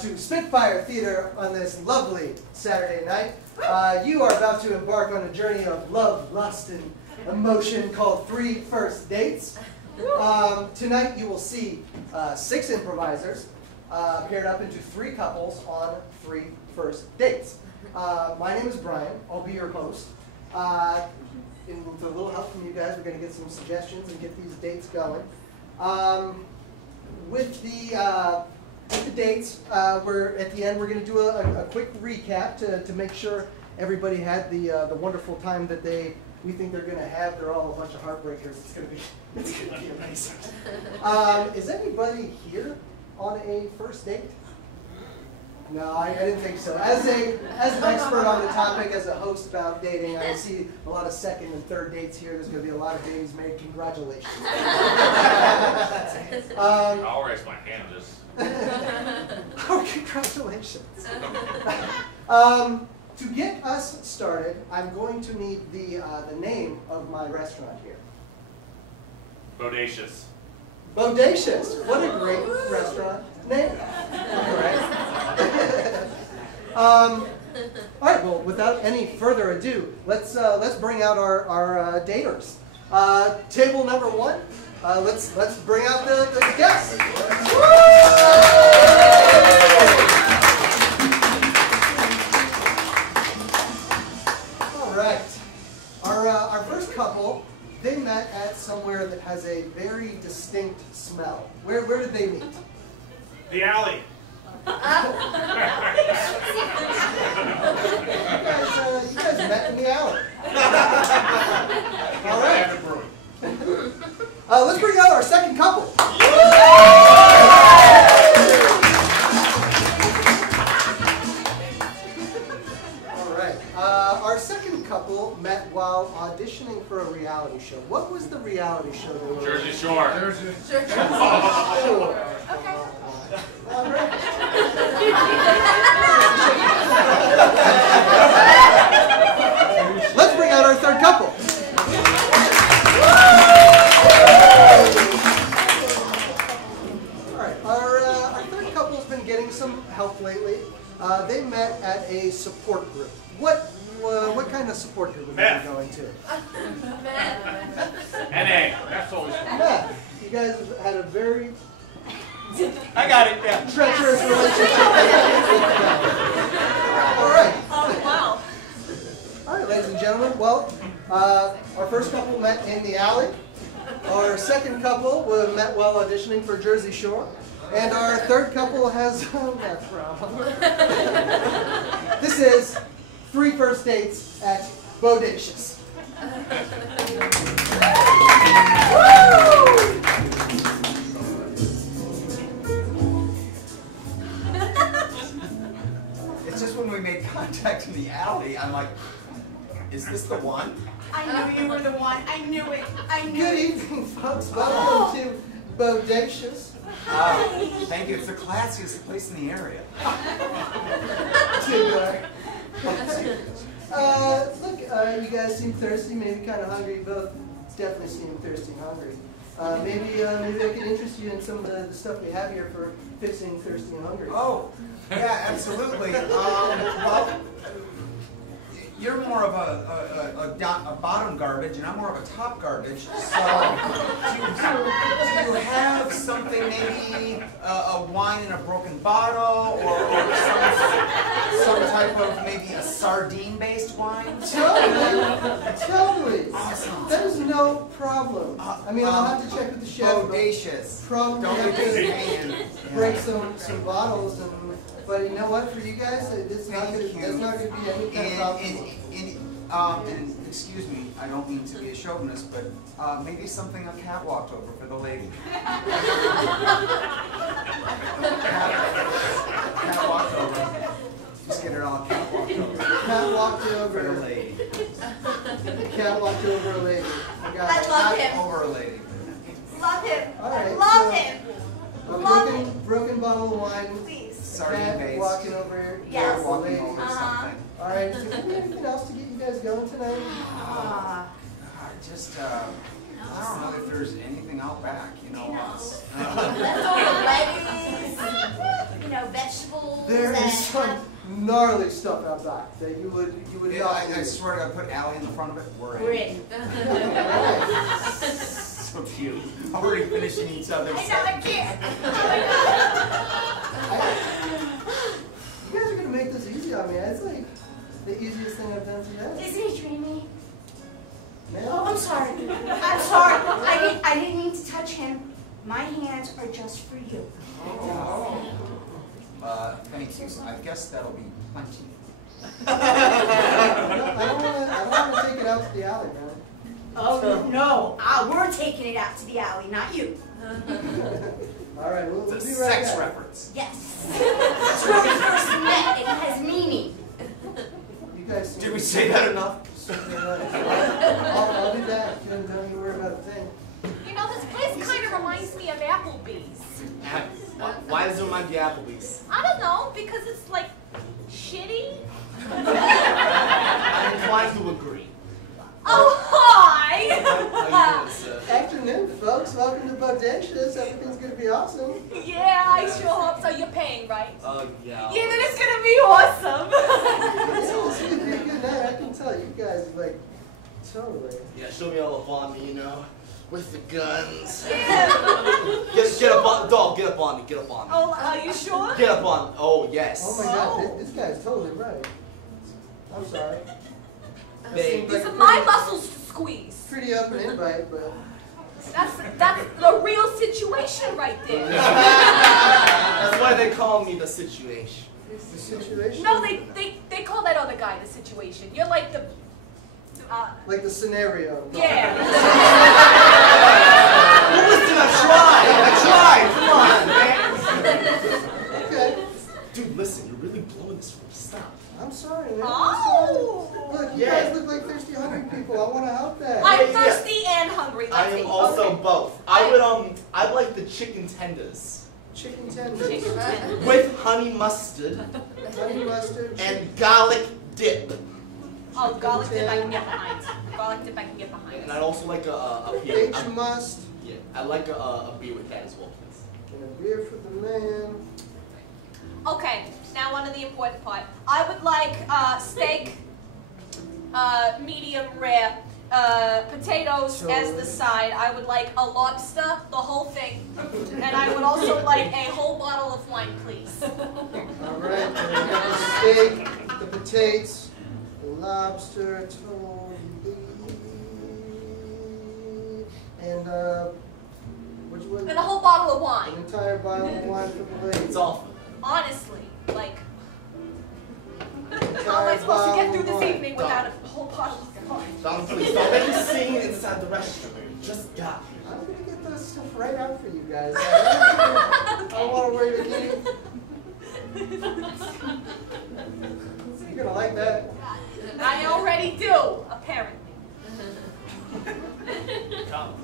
to Spitfire Theater on this lovely Saturday night. You are about to embark on a journey of love, lust, and emotion called 3 First Dates. Tonight you will see 6 improvisers paired up into 3 couples on 3 first dates. My name is Brian. I'll be your host. And with a little help from you guys, we're going to get some suggestions and get these dates going. With the dates, at the end we're going to do a quick recap to make sure everybody had the wonderful time that we think they're going to have. They're all a bunch of heartbreakers. It's going to be amazing. Is anybody here on a first date? No, I didn't think so. As an expert on the topic, as a host about dating, I see a lot of second and third dates here. There's going to be a lot of dates made. Congratulations. I'll raise my hand. Just. Oh, congratulations. To get us started, I'm going to need the name of my restaurant here. Bodacious. Bodacious. What a great restaurant name. All right. All right. Well, without any further ado, let's bring out our daters. Table number 1. Let's bring out the guests. All right. Our first couple, they met at somewhere that has a very distinct smell. Where did they meet? The alley. You guys met in the alley. All right. Let's bring out our second couple. All right. Our second couple met while auditioning for a reality show. What was the reality show they were? Jersey Shore. Jersey Shore. Okay. All right. Let's bring out our third couple. All right, our third couple's been getting some help lately. They met at a support group. What kind of support group are they going to? NA. That's always. Yeah, you guys have had a very I got it. Yeah. treacherous relationship. All right. Oh, wow. All right, ladies and gentlemen. Well, our first couple met in the alley. Our second couple met while auditioning for Jersey Shore. And our third couple has that problem. This is 3 First Dates at Bodacious. It's just when we made contact in the alley, I'm like, is this the one? I knew you were the one. I knew it. I knew Good it. evening, folks. Welcome to Bodacious. Thank you. It's the classiest place in the area. Look, you guys seem thirsty, maybe kind of hungry. Both definitely seem thirsty and hungry. Maybe I can interest you in some of the stuff we have here for fixing thirsty and hungry. Oh, yeah, absolutely. Well, you're more of a bottom garbage, and I'm more of a top garbage. So, do you have something, maybe a wine in a broken bottle, or some type of maybe a sardine-based wine? Totally. Awesome. That is no problem. I mean, I'll have to check with the chef. Bodacious. Probably Don't have leave to this hanging. break some bottles, but you know what? For you guys, it's not going to be any kind of problem. And excuse me, I don't mean to be a chauvinist, but maybe something a cat walked over for the lady. Cat walked over. Just get it all. Cat walked over. Cat walked over For the lady. Cat walked over a lady. I love him. Over a lady. Love him. All right, Love so him. A Love him. broken bottle of wine. Please. Sardine Cat based. walking over here. Yes. A Walking lady. over something. All right. Is there anything else to get you guys going tonight? Ah. Just, I don't know if there's anything out back, you know. Leftover lettuce, vegetables. There is some gnarly stuff out back that you would Yeah, not I believe. swear to God, put Allie in the front of it. We're We're in. in. So cute. Already finishing each other's. I know, I can't. You guys are gonna make this easy on me. It's like the easiest thing I've done today. Isn't it dreamy? Man. Oh, I'm sorry. I'm sorry. I didn't mean to touch him. My hands are just for you. Thank you. I guess that'll be plenty. I don't want to take it out to the alley, man. Oh, no. We're taking it out to the alley, not you. All right, we'll It's a be right sex back. reference. Yes. That's where we first met. It has meaning. You guys seem Did we say that enough? I'll be back. Don't you worry about a thing. You know, this place kind of reminds me of Applebee's. Why does it remind you of Applebee's? I don't know, because it's like shitty. I'm inclined to agree. Oh, hi! How you doing, sir? Afternoon, folks. Welcome to Bodacious. Everything's gonna be awesome. Yeah, I sure hope so. You're paying, right? Yeah. Yeah, then it's gonna be awesome. This is gonna be a good night. I can tell you guys like totally. Yeah, show me all up on me, you know, with the guns. Yeah. Get up on, dog. Get up on me. Get up on me. Oh, are you sure? Get up on. Oh yes. Oh my God, this guy's totally right. I'm sorry. Babe. These are my muscles to squeeze. Pretty open invite, but That's the real situation right there. That's why they call me the situation. the situation. No, they call that other guy the situation. You're like the Like the scenario. yeah. Well, listen, I tried. Come on, man. Okay. Dude, listen, you're really blowing this from stop. I'm sorry, man. Oh. Look, you Yeah. guys look like thirsty, hungry people. I want to help that. I'm Yeah. thirsty and hungry. I Let's am see. also Okay. both. I'd like the chicken tenders Chicken tenders, Chicken tenders. with honey mustard honey mustard, and garlic dip. Oh, garlic dip I can get behind. Garlic dip I can get behind. And I'd also like a beer. H must, Yeah, I'd like a beer with that as well, please. and a beer for the man. Okay, now on to the important part. I would like steak, medium rare, potatoes as the side. I would like a lobster, the whole thing. And I would also like a whole bottle of wine, please. All right, and we got the steak, the potatoes, the lobster, and which one? And a whole bottle of An wine. entire bottle of wine for the lady. It's awful. Honestly, like, how am I supposed to get through this evening without a whole bottle of wine? Don, please don't make me sing inside the restaurant. You just got here. I'm gonna get this stuff right out for you guys. I don't want to worry again. You're gonna like that. I already do, apparently. Come.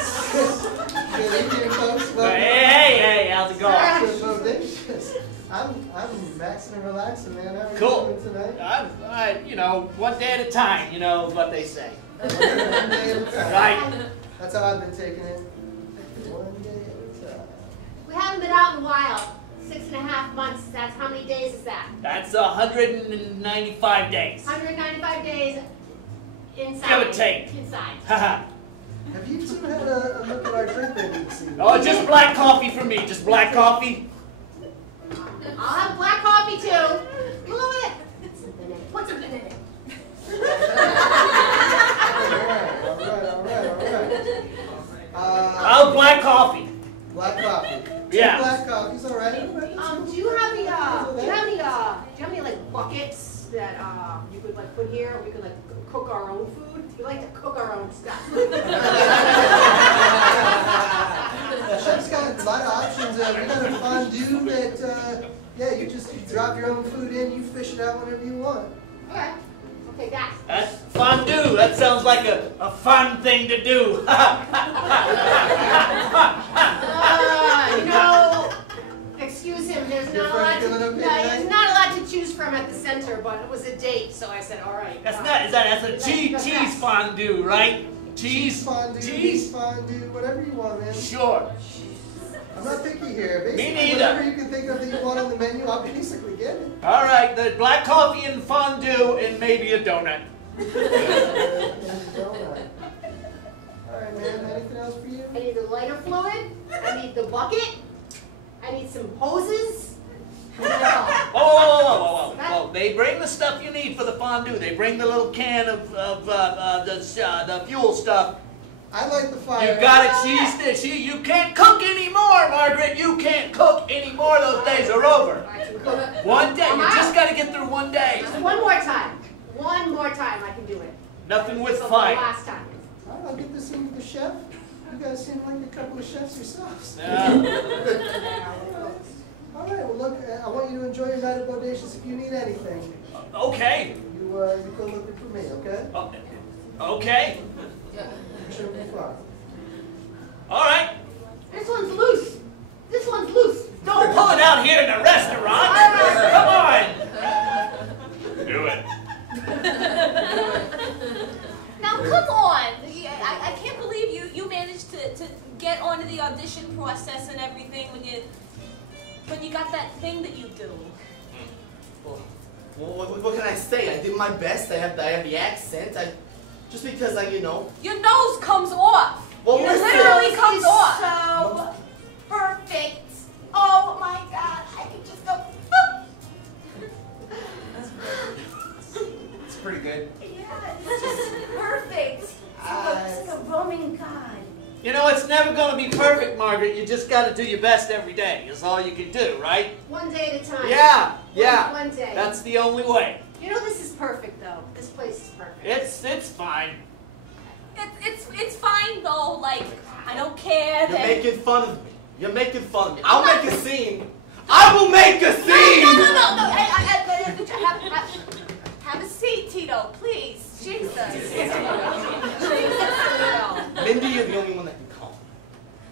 Good evening, folks. Hey, how's it going? Welcome to Bodacious. I'm maxing and relaxing, man. How are Cool. you doing tonight? You know, one day at a time, you know what they say. One day at a time. Right. That's how I've been taking it. One day at a time. We haven't been out in a while. 6.5 months. That's how many days is that? That's 195 days. 195 days inside. Give or take. Inside. Haha. Have you two had a look at our drink menu this evening? Oh, just black coffee for me. Just black coffee. I'll have black coffee too. You love it. What's a minute? All right. Oh, black coffee. Black coffee. Yeah. Two black coffees, all right. Do you have any like buckets that you could like put here, or we could like cook our own food? We like to cook our own stuff. Chef's got a lot of options. We got a fondue that, yeah, you drop your own food in, you fish it out whenever you want. Okay. Okay, guys. That's fondue. That sounds like a fun thing to do. Excuse him. There's Your not a lot friend to. feeling okay There's tonight? not a lot to choose from at the center, but it was a date, so I said, all right. That's a cheese fondue, right? Cheese fondue, Cheese? beef fondue, whatever you want, man. Sure. I'm not picky here. Basically, neither. whatever you can think of that you want on the menu, I'll basically get it. All right, the black coffee and fondue and maybe a donut. All right, man. Anything else for you? I need the lighter fluid. I need the bucket. I need some hoses. Whoa. They bring the stuff you need for the fondue. They bring the little can of the fuel stuff. I like the fire. You got it. You can't cook anymore, Margaret. You can't cook anymore. Those days are over. I can cook. One day. You just got to get through one day. Just one more time. One more time I can do it. Nothing with So the fire. last time. All right, I'll get this in with the chef. You guys seem like a couple of chefs yourselves. All right, well, look, I want you to enjoy your night at Bodacious. If you need anything, Okay. you go looking for me, okay? Okay. I'm sure it'll be fun. All right. This one's loose. This one's loose. Don't pull it out here in the restaurant. Come on. Do it. Now come on! I can't believe you managed to get onto the audition process and everything when you got that thing that you do. Well, what can I say? I did my best. I have the accent. Just because you know. Your nose comes off. Well, It listen. literally comes off. So perfect. Oh my God, I could just go. It's pretty good. Yeah, it's just perfect. It's like a Roman god. You know, it's never going to be perfect, Margaret. You just got to do your best every day. Is all you can do, right? One day at a time. Yeah. One day. That's the only way. You know this is perfect though. This place is perfect. It's fine. It's fine though. Like I don't care. You're that- making fun of me. You're making fun of me. I'll make a scene. I will make a scene. No. Have a seat, Tito, please. Jesus. Mindy, you're the only one that can come.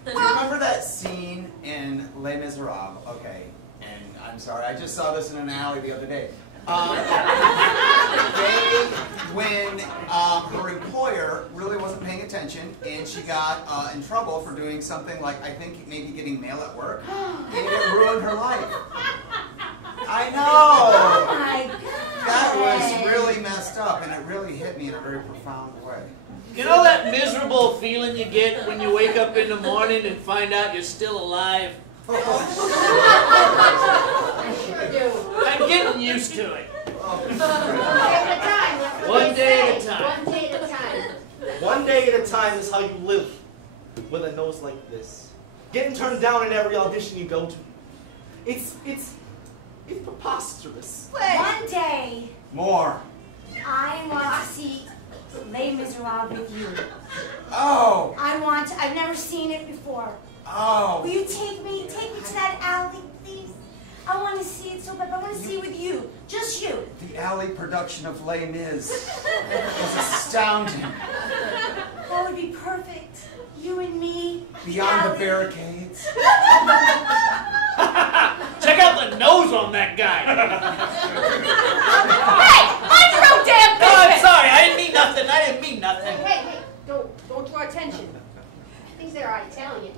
Do you remember that scene in Les Miserables? Okay, and I'm sorry, I just saw this in an alley the other day. When her employer really wasn't paying attention and she got in trouble for doing something like, I think maybe getting mail at work, and it ruined her life. I know! Oh my God. That was really messed up and it really hit me in a very profound way. You know that miserable feeling you get when you wake up in the morning and find out you're still alive? I sure do. I'm getting used to it. One day at a time. That's what One they day say. at a time. One day at a time. One day at a time is how you live. With a nose like this. Getting turned down in every audition you go to. It's preposterous. One day, More. I want to see Les Miserables with you. Oh! I've never seen it before. Oh! Will you take me to that alley, please? I want to see it so bad. I want to see it with you. Just you. The alley production of Les Mis was astounding. That would be perfect. You and me. Beyond the alley. barricades. Check out the nose on that guy. Hey, mind your own damn No, I'm business. sorry. I didn't mean nothing. Hey, don't draw attention. I think they're Italian.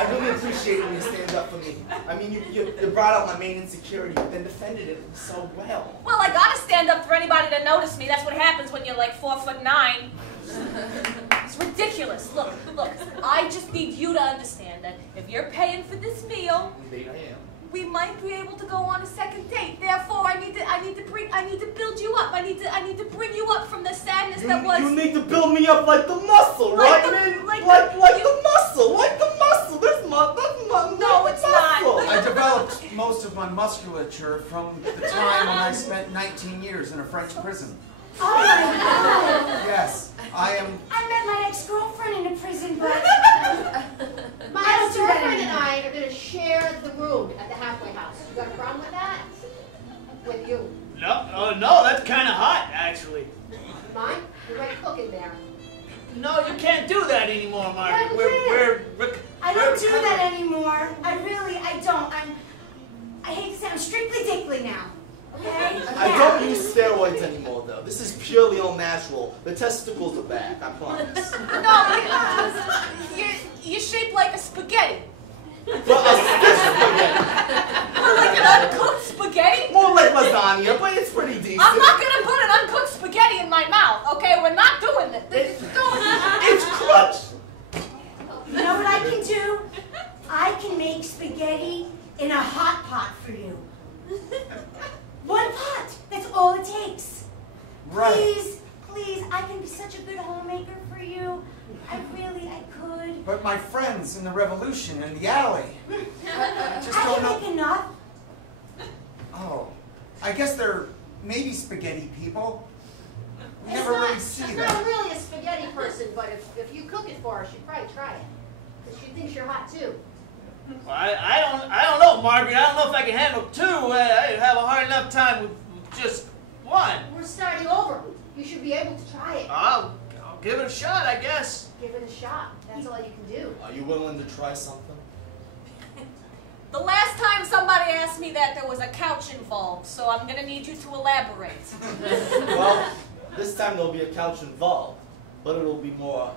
I really appreciate when you stand up for me. I mean, you brought out my main insecurity, but then defended it so well. Well, I gotta stand up for anybody to notice me. That's what happens when you're like 4'9". It's ridiculous. Look. I just need you to understand that if you're paying for this meal, Indeed I am. we might be able to go on a second date. Therefore, I need to build you up. I need to bring you up from the sadness that was. You need to build me up like the muscle, Like right, the- man? like Like the- the muscle, like the muscle. That's No, it's not. muscle. I developed most of my musculature from the time when I spent 19 years in a French prison. Oh my God. Yes, I am. I met my ex-girlfriend in a prison, but My I don't do that girlfriend and anymore. I are going to share the room at the halfway house. You got a problem with that? With you. No, that's kind of hot, actually. Mine? We might cook in there. No, you can't do that anymore, Margaret. I don't do that anymore. I don't. I hate to say I'm strictly dickly now. Okay? I don't use steroids anymore, though. This is purely all natural. The testicles are back, I promise. No, But my friends in the revolution in the alley. I just I don't can know. make enough. Oh, I guess they're maybe spaghetti people. We It's never not, really see she's that. not really a spaghetti person, but if you cook it for her, she'd probably try it. Because she thinks you're hot too. Well, I don't know, Margaret. I don't know if I can handle two. I'd have a hard enough time with just one. We're starting over. You should be able to try it. I'll give it a shot, I guess. Give it a shot. That's all you can do. Are you willing to try something? The last time somebody asked me that, there was a couch involved, so I'm gonna need you to elaborate. Well, this time there'll be a couch involved, but it'll be more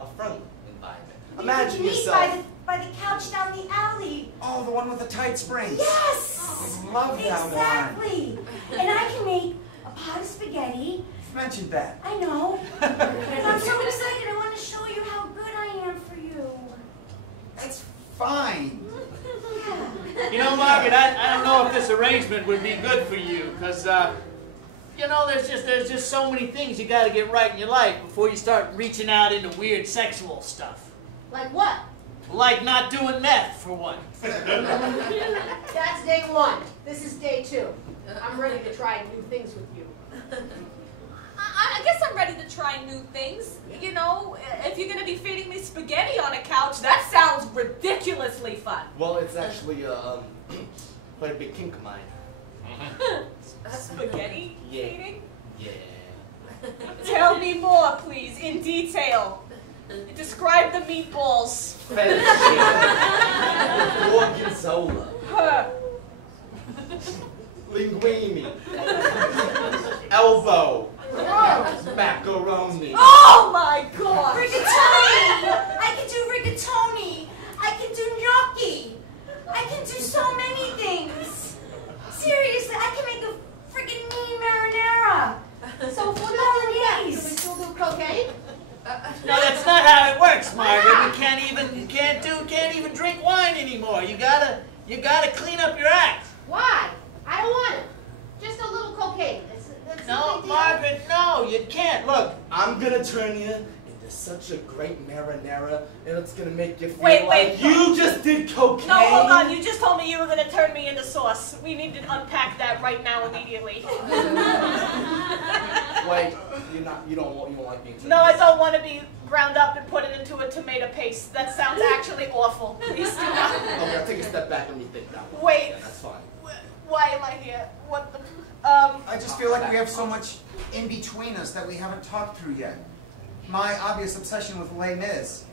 a friendly environment. Imagine Meet yourself. by the couch down the alley. Oh, the one with the tight springs. Yes! I love that one. Exactly. And I can make a pot of spaghetti. You've mentioned that. I know. And I'm so excited. I want to show you how good I am for you. That's fine. Yeah. You know, Margaret, I don't know if this arrangement would be good for you, because, you know, there's just so many things you got to get right in your life before you start reaching out into weird sexual stuff. Like what? Like not doing meth, for one. That's day one. This is day two. I'm ready to try new things with you. I guess I'm ready to try new things. You know, if you're gonna be feeding me spaghetti on a couch, that sounds ridiculously fun. Well, it's actually quite a big kink of mine. Spaghetti Yeah. feeding? Yeah. Tell me more, please, in detail. Describe the meatballs. Gorgonzola. Huh. Linguine. Elbow. Macaroni. Oh my god! Rigatoni! I can do rigatoni. I can do gnocchi. I can do so many things. Seriously, I can make a freaking mean marinara. So what Bolognese. do we still do cocaine? No, that's not how it works, Margaret. You can't even drink wine anymore. You gotta clean up your act. Why? I don't want it. Just a little cocaine. That's No, no big deal. Margaret, no, you can't. Look, I'm gonna turn you into such a great marinara, and it's gonna make you feel Wait, like you just did cocaine. No, hold on. You just told me you were going to turn me into sauce. We need to unpack that right now immediately. Wait, you don't like being turned No, I into- don't want to be ground up and put it into a tomato paste. That sounds actually awful. Please do not. Okay, I'll take a step back and rethink that one. Wait. Yeah, that's fine. Why am I here? What the... I just feel like we have so much in between us that we haven't talked through yet. My obvious obsession with Les Mis,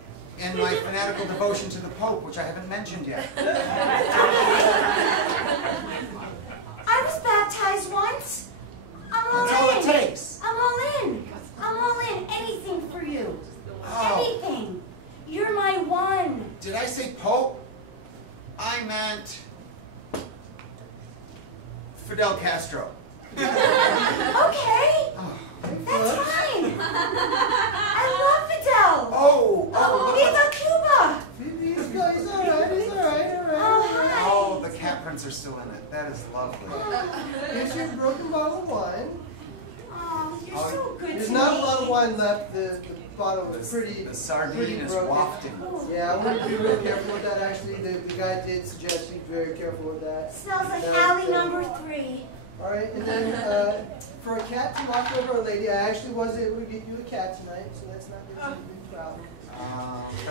and my fanatical devotion to the Pope, which I haven't mentioned yet. I was baptized once. I'm all That's all in. it takes. I'm all in. I'm all in. Anything for you. Oh, Anything. You're my one. did I say Pope? I meant Fidel Castro. Okay. Oh, That's fine. I love Fidel. oh, look Viva what- Cuba. He's all right, all right. Oh, hi. Oh, the cat prints are still in it. That is lovely. Here's your broken bottle of wine. Oh, you're Oh, so good There's to not me. a lot of wine left. The bottle was pretty. The sardine pretty is broken. wafting. Yeah, I want to be real careful with that. Actually, the guy did suggest you be very careful with that. Smells like That- alley number 3. All right, and then for a cat to knock over a lady, I actually was able to get you a cat tonight, so that's not going to be a big problem.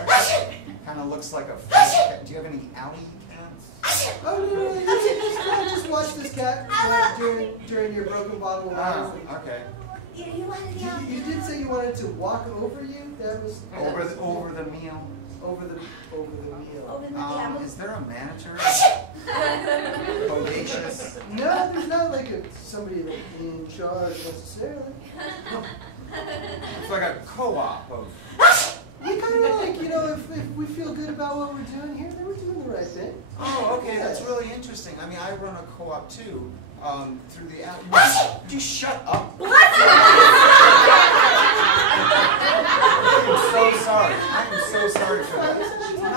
That kind of looks like a French cat. Do you have any alley cats? Oh no, just watch this cat during your broken bottle of Ah, wine. okay. You wanted the alley You did say you wanted to walk over you. That was Over the meal. over the meal. Over the apple. Is there a manager? Bodacious. No, there's not like somebody like in charge necessarily. It's like a co-op of. We kind of like, if we feel good about what we're doing here, then we're doing the right thing. Oh, okay, that's really interesting. I mean, I run a co-op too, through the alley. Would you shut up? I'm so sorry. I'm so sorry for that. No,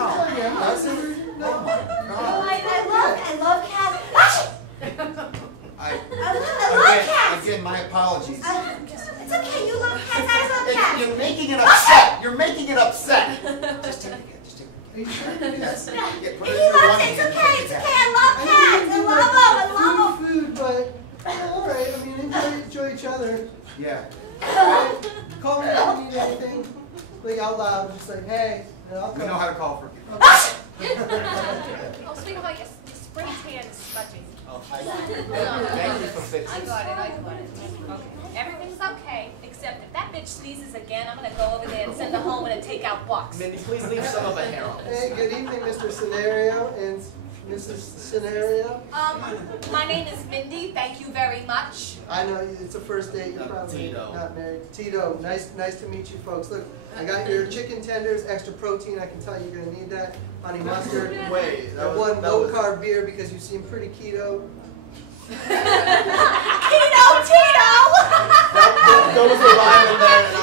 oh my Oh, God. I love cats. I love cats. Again, my apologies. It's okay. You love cats. I love cats. You're making it upset. You're making it upset. Just it. Put He it in your loves one it. hand It's and okay. take It's it okay. back. I love cats. I love them. I love them. Food, but yeah, all right. I mean, enjoy each other. Yeah. All right. Call me if you need anything. Like out loud, just like, hey, and I'll We come. know how to call for people. Oh, sweetheart, your spray tan is smudging. Oh, thank you for I fixing got it. Okay. Everything's okay, except if that bitch sneezes again, I'm gonna go over there and send her home in a takeout box. Mindy, please leave some of the hair on. Hey, good evening, Mr. Scenario and Mrs. Scenario. My name is Mindy. Thank you very much. I know it's a first date. You're probably Tito. not married. Tito, nice to meet you, folks. Look, I got your chicken tenders, extra protein. I can tell you're gonna need that. Honey mustard. Wait, And one low carb beer because you seem pretty keto. Tito! There was a rhyme in there, and I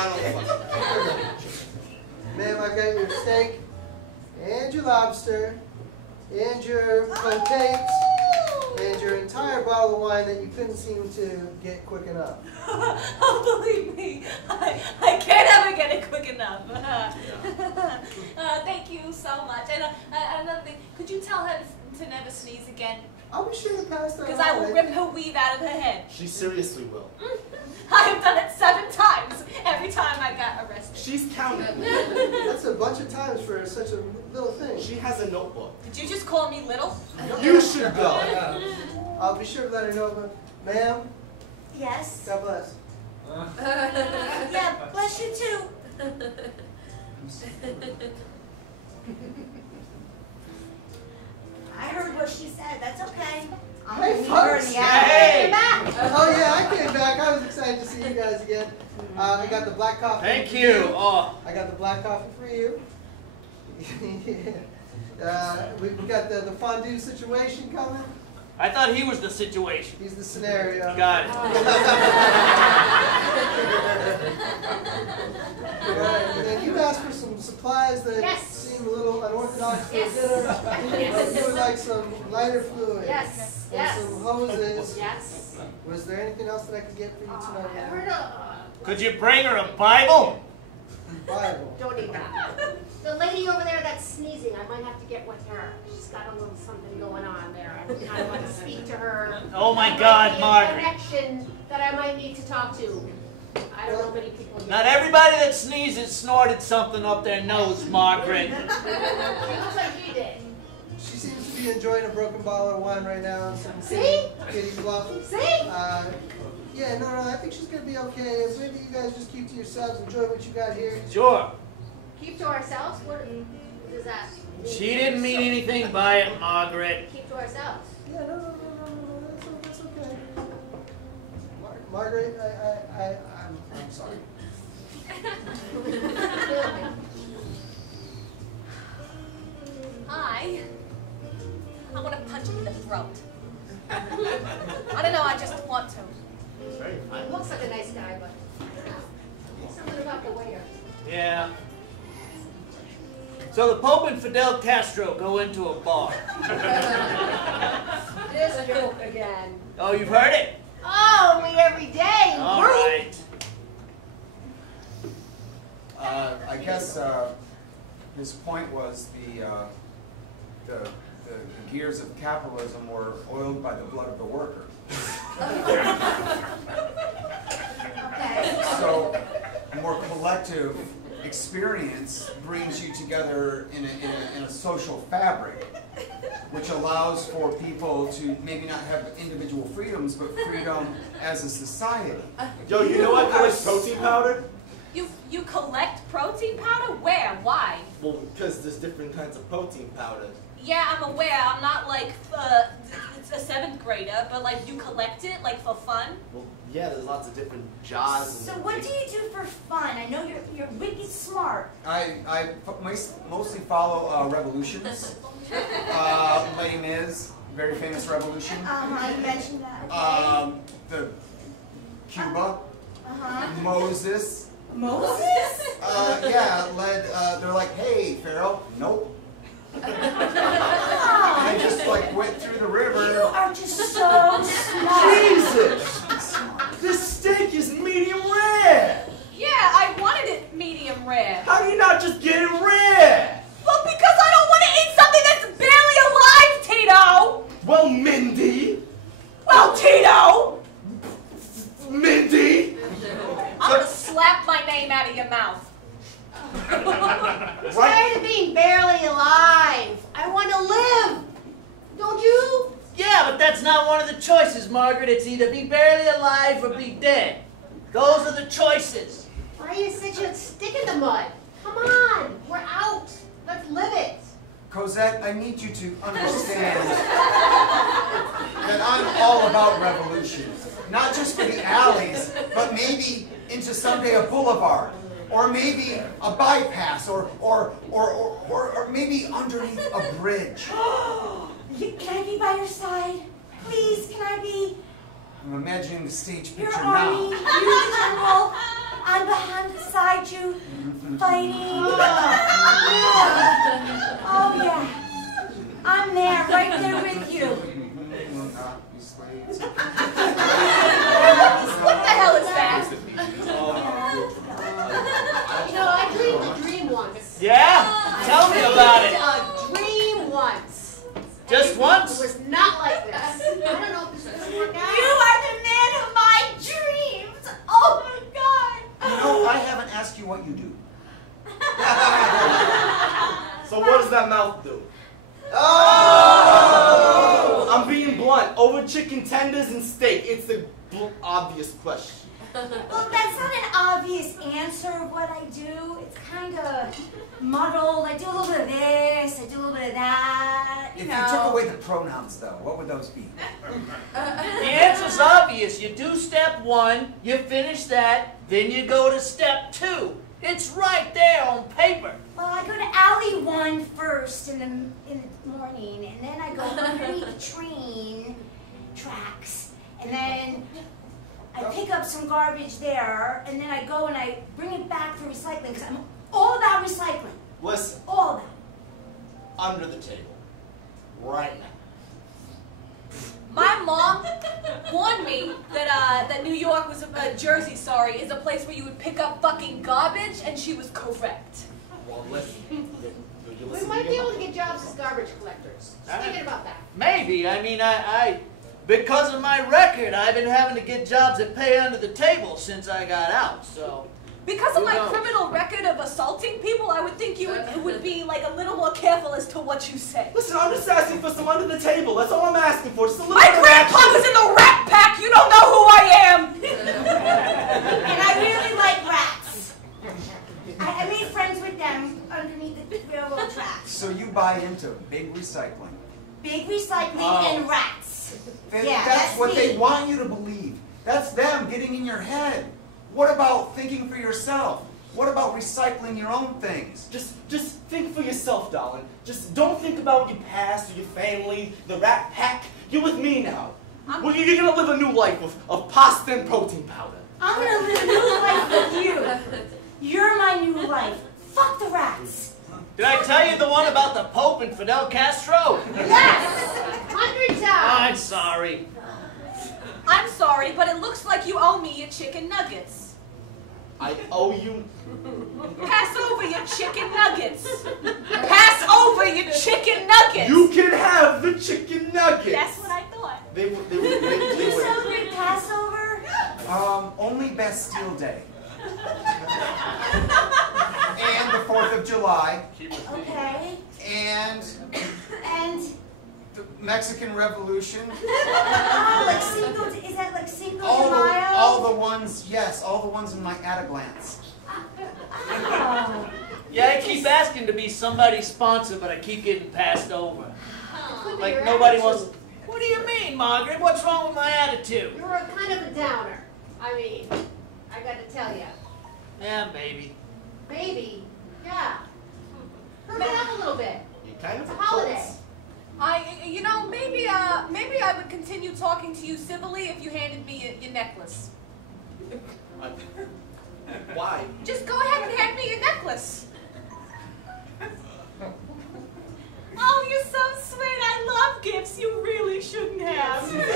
don't. Ma'am, I've got your steak and your lobster and your plantains and your entire bottle of wine that you couldn't seem to get quick enough. Oh, believe me, I can't ever get it quick enough. Thank you so much. And another thing, could you tell her to never sneeze again? I'll be sure to pass that Because I will on. rip her weave out of her head. She seriously will. I have done it 7 times every time I got arrested. She's counting. That's a bunch of times for such a little thing. She has a notebook. Did you just call me little? You should go. I'll be sure to let her know, but ma'am, Yes. God bless. Yeah, bless you too. I heard what she said. That's okay. I'm Hey, gonna meet her in folks. the alley. Hey. Oh yeah, I came back. I was excited to see you guys again. I got the black coffee. Thank you. Oh, I got the black coffee for you. We got the fondue situation coming. I thought he was the situation. He's the scenario. Got it. Right, and then you asked for some supplies that Yes. seem a little unorthodox for Yes. dinner. Yes. You would like some lighter fluid. Yes. And Yes. some hoses. Yes. Was there anything else that I could get for you I tonight? heard Could you bring her a Bible? Bible. Don't need that. The lady over there that's sneezing, I might have to get with her. She's got a little something going on there. I kind of want to speak to her. Oh my There God, might be Margaret. a connection that I might need to talk to. I don't know many people yet. Not everybody that sneezes snorted something up their nose, Margaret. She looks like she did. She seems to be enjoying a broken bottle of wine right now. Some See? kitty fluff. See? Yeah, no, I think she's gonna be okay. If maybe you guys just keep to yourselves, enjoy what you got here. Sure. Keep to ourselves? What does that mean? She didn't mean anything by it, Margaret. Keep to ourselves. Yeah, no, that's okay. Margaret, I'm sorry. I want to punch him in the throat. I don't know, I just want to. Very fine. Looks like a nice guy, but something about the waiter. Yeah. So the Pope and Fidel Castro go into a bar. This joke again. Oh, you've heard it? Oh, me every day. All right. I guess his point was the gears of capitalism were oiled by the blood of the worker. Okay. So a more collective experience brings you together in a social fabric, which allows for people to maybe not have individual freedoms, but freedom as a society. Yo, you know I collect protein powder? You collect protein powder? Where? Why? Well, because there's different kinds of protein powder. Yeah, I'm aware. I'm not like it's a 7th grader, but like you collect it like for fun. Well, yeah, there's lots of different jars. So what do you do for fun? I know you're wicked smart. I mostly follow revolutions. Les Mis, very famous revolution. You mentioned that. Okay. The Cuba, Uh-huh. Moses. Moses? Yeah, they're like, hey, Pharaoh. Nope. Oh, They just like went through the you river. are just so smart. Jesus! This steak is medium rare! Yeah, I wanted it medium rare. How do you not just get it rare? Well, because I don't want to eat something that's barely barely alive. I want to live. Don't you? Yeah, but that's not one of the choices, Margaret. It's either be barely alive or be dead. Those are the choices. Why are you such a stick in the mud? Come on, we're out. Let's live it. Cosette, I need you to understand that I'm all about revolution. Not just for the alleys, but maybe into someday a boulevard. Or maybe a bypass, or maybe underneath a bridge. Can I be by your side? Please, can I be I'm imagining the stage your picture army? now. You the general. I'm behind beside you, fighting. Oh yeah. I'm there, right there with you. What the hell is that? You know, I dreamed a dream once. Yeah? Tell me about it. A dream once. Just It once? was not like this. I don't know if this is going to work out. You are the man of my dreams. Oh my God. You know, I haven't asked you what you do. So what does that mouth do? Oh! I'm being blunt. Over chicken tenders and steak. It's the obvious question. Well, that's not an obvious answer of what I do. It's kind of muddled. I do a little bit of this, I do a little bit of that, If you took away the pronouns, though, what would those be? The answer's obvious. You do step 1, you finish that, then you go to step 2. It's right there on paper. Well, I go to alley 1 first in the morning, and then I go underneath the train tracks, and then I pick up some garbage there, and then I go and I bring it back for recycling, because I'm all about recycling. Listen, All about it. under the table. Right now. My mom warned me that New York was Jersey, sorry, is a place where you would pick up fucking garbage, and she was correct. Well, listen. You We listen might to be your able to mom? get jobs as garbage collectors. Just thinking about that. Maybe. I mean, I because of my record, I've been having to get jobs that pay under the table since I got out, so. Because of Who my knows? criminal record of assaulting people, I would think you would be like a little more careful as to what you say. Listen, I'm just asking for some under the table. That's all I'm asking for. Just a little My bit of grandpa action. was in the Rat Pack. You don't know who I am. And I really like rats. I made friends with them underneath the railroad tracks. So you buy into big recycling. Big recycling and rats. Yeah, that's what me. they want you to believe. That's them getting in your head. What about thinking for yourself? What about recycling your own things? Just think for yourself, darling. Just don't think about your past or your family, the Rat Pack. You're with me now. Well, you're gonna live a new life of pasta and protein powder. I'm gonna live a new life with you. You're my new life. Fuck the rats. Did I tell you the one about the Pope and Fidel Castro? Yes! 100 times! I'm sorry. I'm sorry, but it looks like you owe me your chicken nuggets. I owe you. Pass over your chicken nuggets. Pass over your chicken nuggets. You can have the chicken nuggets. That's what I thought. They You were. celebrate Passover? Only Bastille Day. And the 4th of July. Okay. And And the Mexican Revolution. oh, like Cinco? Is that like Cinco de Mayo? All the ones, yes, all the ones in my at-a-glance. Oh. Yeah, I keep asking to be somebody's sponsor, but I keep getting passed over. Could be Like your nobody attitude. wants. What do you mean, Margaret? What's wrong with my attitude? You're a kind of a downer. I mean, I got to tell you. Yeah, maybe. Maybe. Yeah. Perk it up a little bit. You kind It's of a holiday. Maybe I would continue talking to you civilly if you handed me your necklace. Why? Just go ahead and hand me your necklace. Oh, you're so sweet. I love gifts you really shouldn't have. You're so,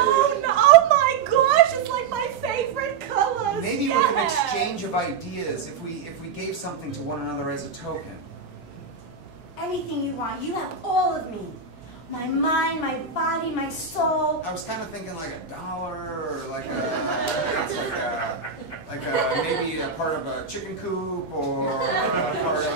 oh my gosh, it's like my favorite colors. Maybe with an Yeah. exchange of ideas, if we gave something to one another as a token. Anything you want. You have all of me. My mind, my body, my soul. I was kind of thinking like $1 or like maybe a part of a chicken coop or a part of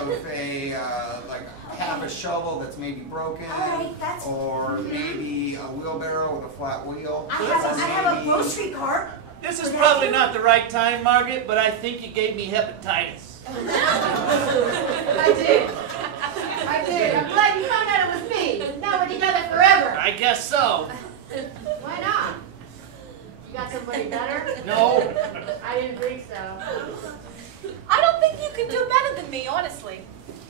a shovel that's maybe broken, Alright, or maybe a wheelbarrow with a flat wheel. I have a grocery cart. This is probably not the right time, Margaret, but I think you gave me hepatitis. I did. I'm glad you found out it was me. Now we're together forever. I guess so. Why not? You got somebody better? No. I didn't think so. I don't think you can do better than me, honestly.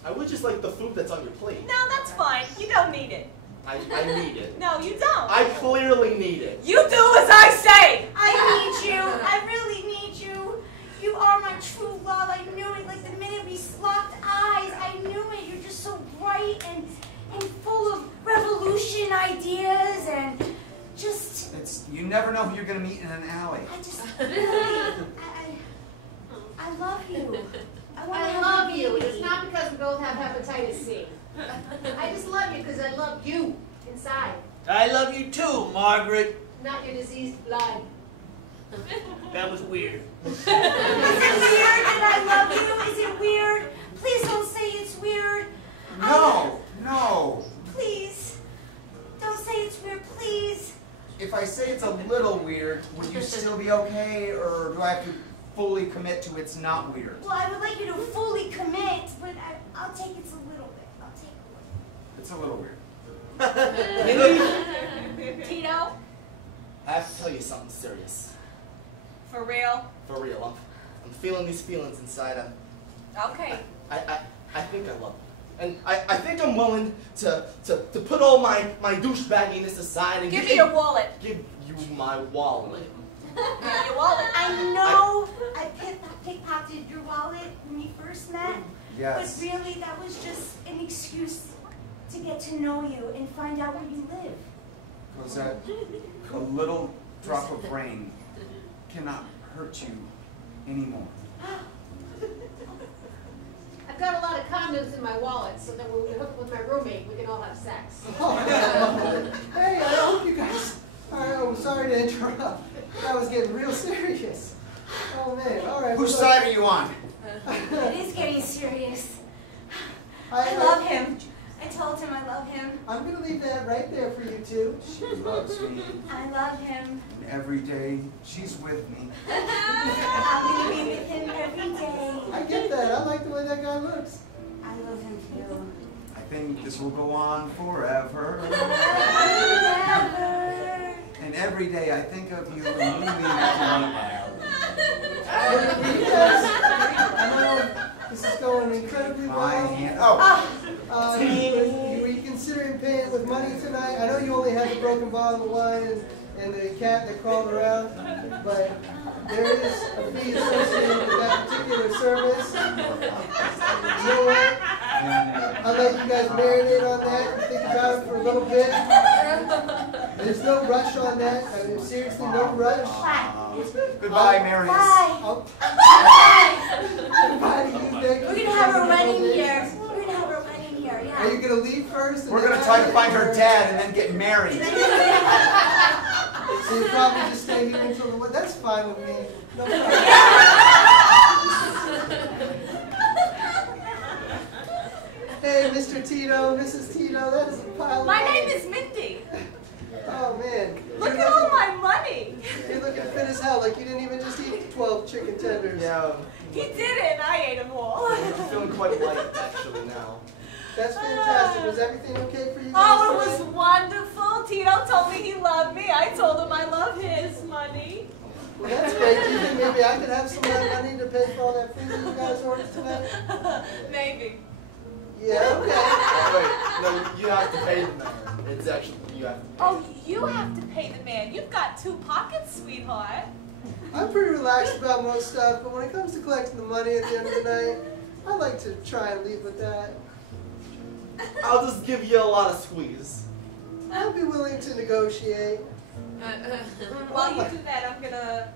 I would just like the food that's on your plate. No, that's fine. You don't need it. I need it. No, you don't. I clearly need it. You do as I say. I need you. I really need you. You are my true love. I knew it. Like the minute we locked eyes, I knew it. You're just so bright and full of revolution ideas and just. You never know who you're going to meet in an alley. I just really, I love you. I love you. It's not because we both have hepatitis C. I just love you because I love you inside, I love you too, Margaret. not your diseased blood. That was weird. Is it weird that I love you? Is it weird? Please don't say it's weird. No. Please. Don't say it's weird, please. If I say it's a little weird, would you still be okay, or do I have to fully commit to it's not weird? Well, I would like you to fully commit, but I'll take it a little bit. I'll take it It's a little weird. Tito, I have to tell you something serious. for real? For real. I'm feeling these feelings inside. Okay. I think I love you. And I think I'm willing to put all my douchebagginess aside and Give me your wallet. give you my wallet. Give your wallet. I know I pickpocketed your wallet when we first met, Yes. but really that was just an excuse to get to know you and find out where you live. Cosette, a little drop of rain cannot hurt you anymore. I've got a lot of condoms in my wallet, so that when we hook with my roommate, we can all have sex. Hey, I hope you guys. I'm sorry to interrupt. I was getting real serious. Oh man, all right. Whose side are you on? It is getting serious. I love him. I told him I love him. I'm gonna leave that right there for you two. She loves me, I love him. and every day she's with me. I'm gonna be with him every day. I get that. I like the way that guy looks. I love him too. I think this will go on forever. Forever. And every day I think of you and you leave me. Yes. I know this is going incredibly My well. hand. Oh, Were you considering paying with money tonight? I know you only had the broken bottle of wine and the cat that crawled around, but there is a fee associated with that particular service. You know what? I'll let you guys marinate on that and think about it for a little bit. There's no rush on that. I mean, seriously, no rush. goodbye, Marius. Bye. Oh. Goodbye to you, Nick. We're gonna have a wedding here. We're gonna have a wedding here, yeah. Are you gonna leave first? and We're then going to try to after find her you're- dad and then get married. So you probably just stay here until the wedding. That's fine with me. No problem. Hey, Mr. Tito, Mrs. Tito, that is a pile of My money. name is Mindy. Oh man. Look You're at all looking- my money. You're looking fit as hell, like you didn't even just eat 12 chicken tenders. Yeah, He did it, and I ate them all. I'm feeling quite light actually now. That's fantastic. Was everything okay for you guys? Oh, it was tonight? wonderful. Tito told me he loved me. I told him I love his money. Well, that's great. Do you think maybe I could have some of that money to pay for all that food that you guys ordered tonight? Maybe. Yeah, okay. Wait, no, you have to pay the man. It's actually, you have to pay. Oh, you have to pay the man. You've got 2 pockets, sweetheart. I'm pretty relaxed about most stuff, but when it comes to collecting the money at the end of the night, I like to try and leave with that. I'll just give you a lot of squeeze. I'll be willing to negotiate. While you do that, I'm gonna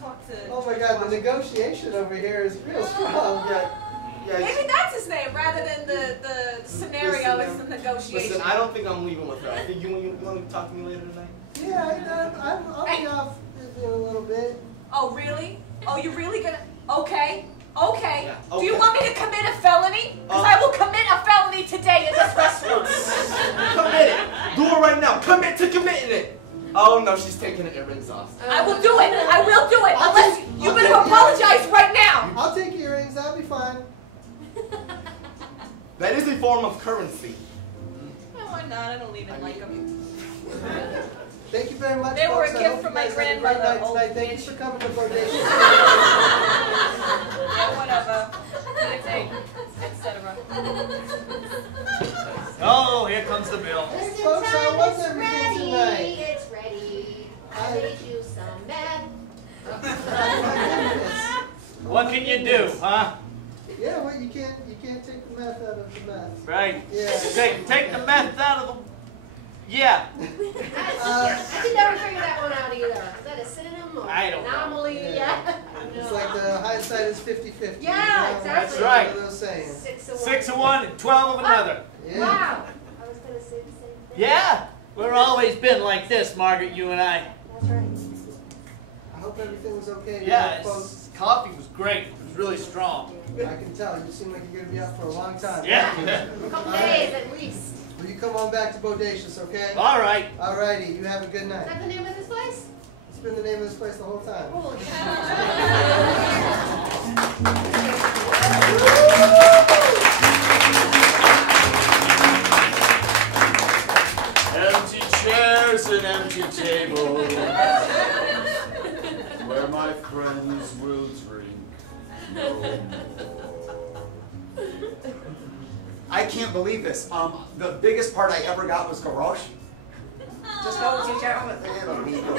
talk to. Oh my God, the negotiation over here is real strong. Yeah, Maybe that's his name rather than the scenario is the negotiation. Listen, I don't think I'm leaving with her. I think you want to talk to me later tonight? Yeah, I'll be off in a little bit. Oh, really? Oh, you're really gonna? Okay. Okay. Yeah, Do you okay. want me to commit a felony? Because I will commit a felony today in this right now. Commit to committing it. Oh no, she's taking the earrings off. I will do it. I will do it. Unless you better apologize right now. I'll take your earrings. That'll be fine. That is a form of currency. No, why not? I don't even like them. Thank you very much. They were a folks. I gift hope from you my guys have a great grandmother, night old tonight. Thank you bitch. for coming to Bodacious. Yeah, whatever. Anything, etc. Oh, here comes the bill. Hey, folks, how was everything ready. tonight? It's ready. I made you some meth. What can you do, huh? Yeah, well, you can't take the meth out of the meth. Right. Yeah. Take the meth out of the. Yeah. I could never figure that one out either. Is that a synonym or I don't know. anomaly? Yeah. It's like the hindsight is 50-50. Yeah, you know? exactly. That's right. One of those sayings. 6 of 1. 6 of one and 12 of another. Yeah. Wow. I was going to say the same thing. Yeah. We've always been like this, Margaret, you and I. That's right. I hope everything was okay. Yeah, folks. coffee was great. It was really strong. I can tell. You seem like you're going to be up for a long time. Yeah. A couple days at least. Will you come on back to Bodacious, okay? All right. Alrighty. You have a good Is night. that the name of this place? It's been the name of this place the whole time. Holy Empty chairs and empty tables, where my friends will drink no more. I can't believe this. The biggest part I ever got was garrosh. Just don't sit down with the little people.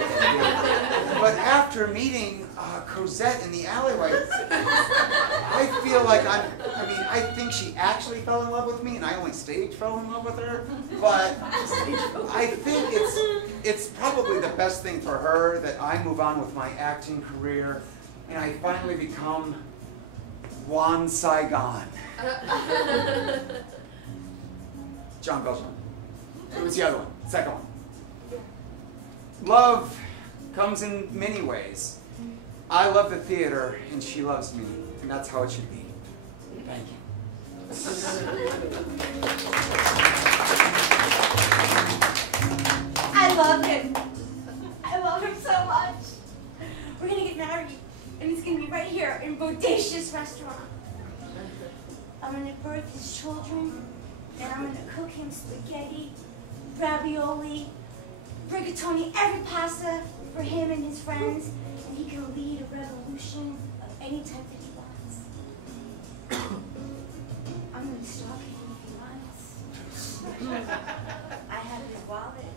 But after meeting Cosette in the alleyway, I feel like I think she actually fell in love with me, and I only stage fell in love with her. But I think it's probably the best thing for her that I move on with my acting career, and I finally become Juan Saigon. John Gosling. It was the other one, second one. Love comes in many ways. I love the theater, and she loves me, and that's how it should be. Thank you. I love him. I love him so much. We're gonna get married, and it's gonna be right here in Bodacious Restaurant. I'm gonna birth his children, and I'm gonna cook him spaghetti, ravioli, rigatoni, every pasta for him and his friends, and he can lead a revolution of any type that he wants. I'm gonna stalk him if he wants. I have his wallet.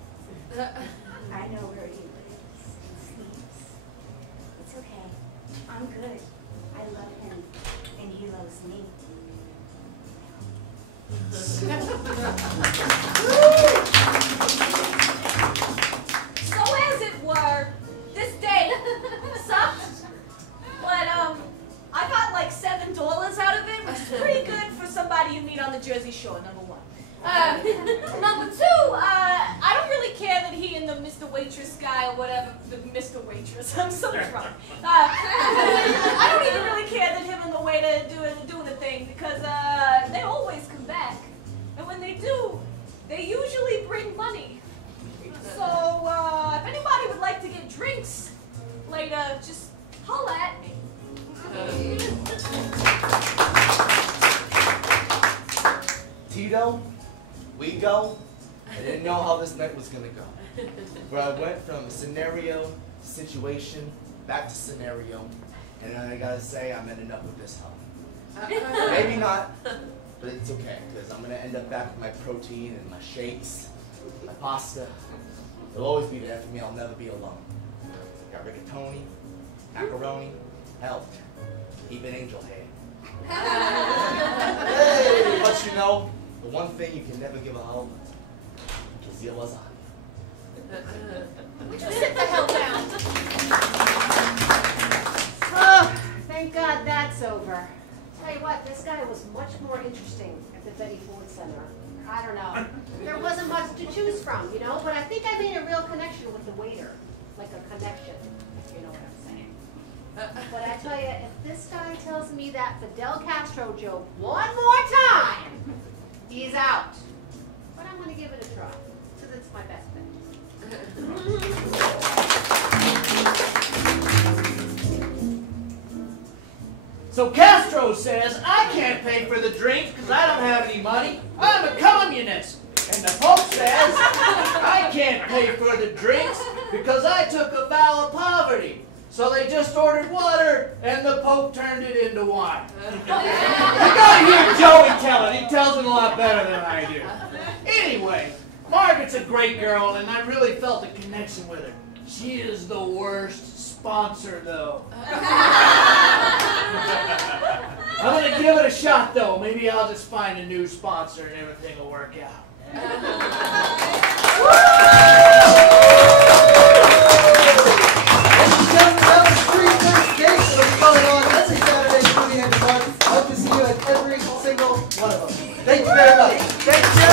I know where he lives and sleeps. It's okay. I'm good. I love him, and he loves me. So as it were, this day sucked, but I got like $7 out of it, which is pretty good for somebody you meet on the Jersey Shore, number one. Number two, I don't really care that he and the Mr. Waitress guy or whatever, the Mr. Waitress, I'm so drunk. I don't even really care that him and the waiter doing the thing, because they always come back. And when they do, they usually bring money. So, if anybody would like to get drinks later, just holla at me. Tito, we go. I didn't know how this night was gonna go. Where I went from scenario, situation, back to scenario, and I gotta say I'm ending up with this hoe. Maybe not, but it's okay, because I'm gonna end up back with my protein and my shakes, my pasta. It'll always be there for me, I'll never be alone. Got rigatoni, macaroni, hell, even angel hair. But you know, the one thing you can never give a hoe is your lasagna. Would you sit the hell down? Oh, thank God that's over. Tell you what, this guy was much more interesting at the Betty Ford Center. I don't know. There wasn't much to choose from, you know, but I think I made a real connection with the waiter. Like a connection, if you know what I'm saying. But I tell you, if this guy tells me that Fidel Castro joke one more time, he's out. But I'm going to give it a try. my best bet. So Castro says I can't pay for the drinks because I don't have any money. I'm a communist. And the Pope says I can't pay for the drinks because I took a vow of poverty. So they just ordered water and the Pope turned it into wine. You gotta hear Joey tell it. He tells it a lot better than I do. Anyway, Margaret's a great girl and I really felt a connection with her. She is the worst sponsor though. I'm gonna give it a shot though. Maybe I'll just find a new sponsor and everything will work out. Ladies and gentlemen, that was 3 first dates that will be going on every Saturday through the end of the month. I hope to see you at every single one of them. Thank you very much. Thank you.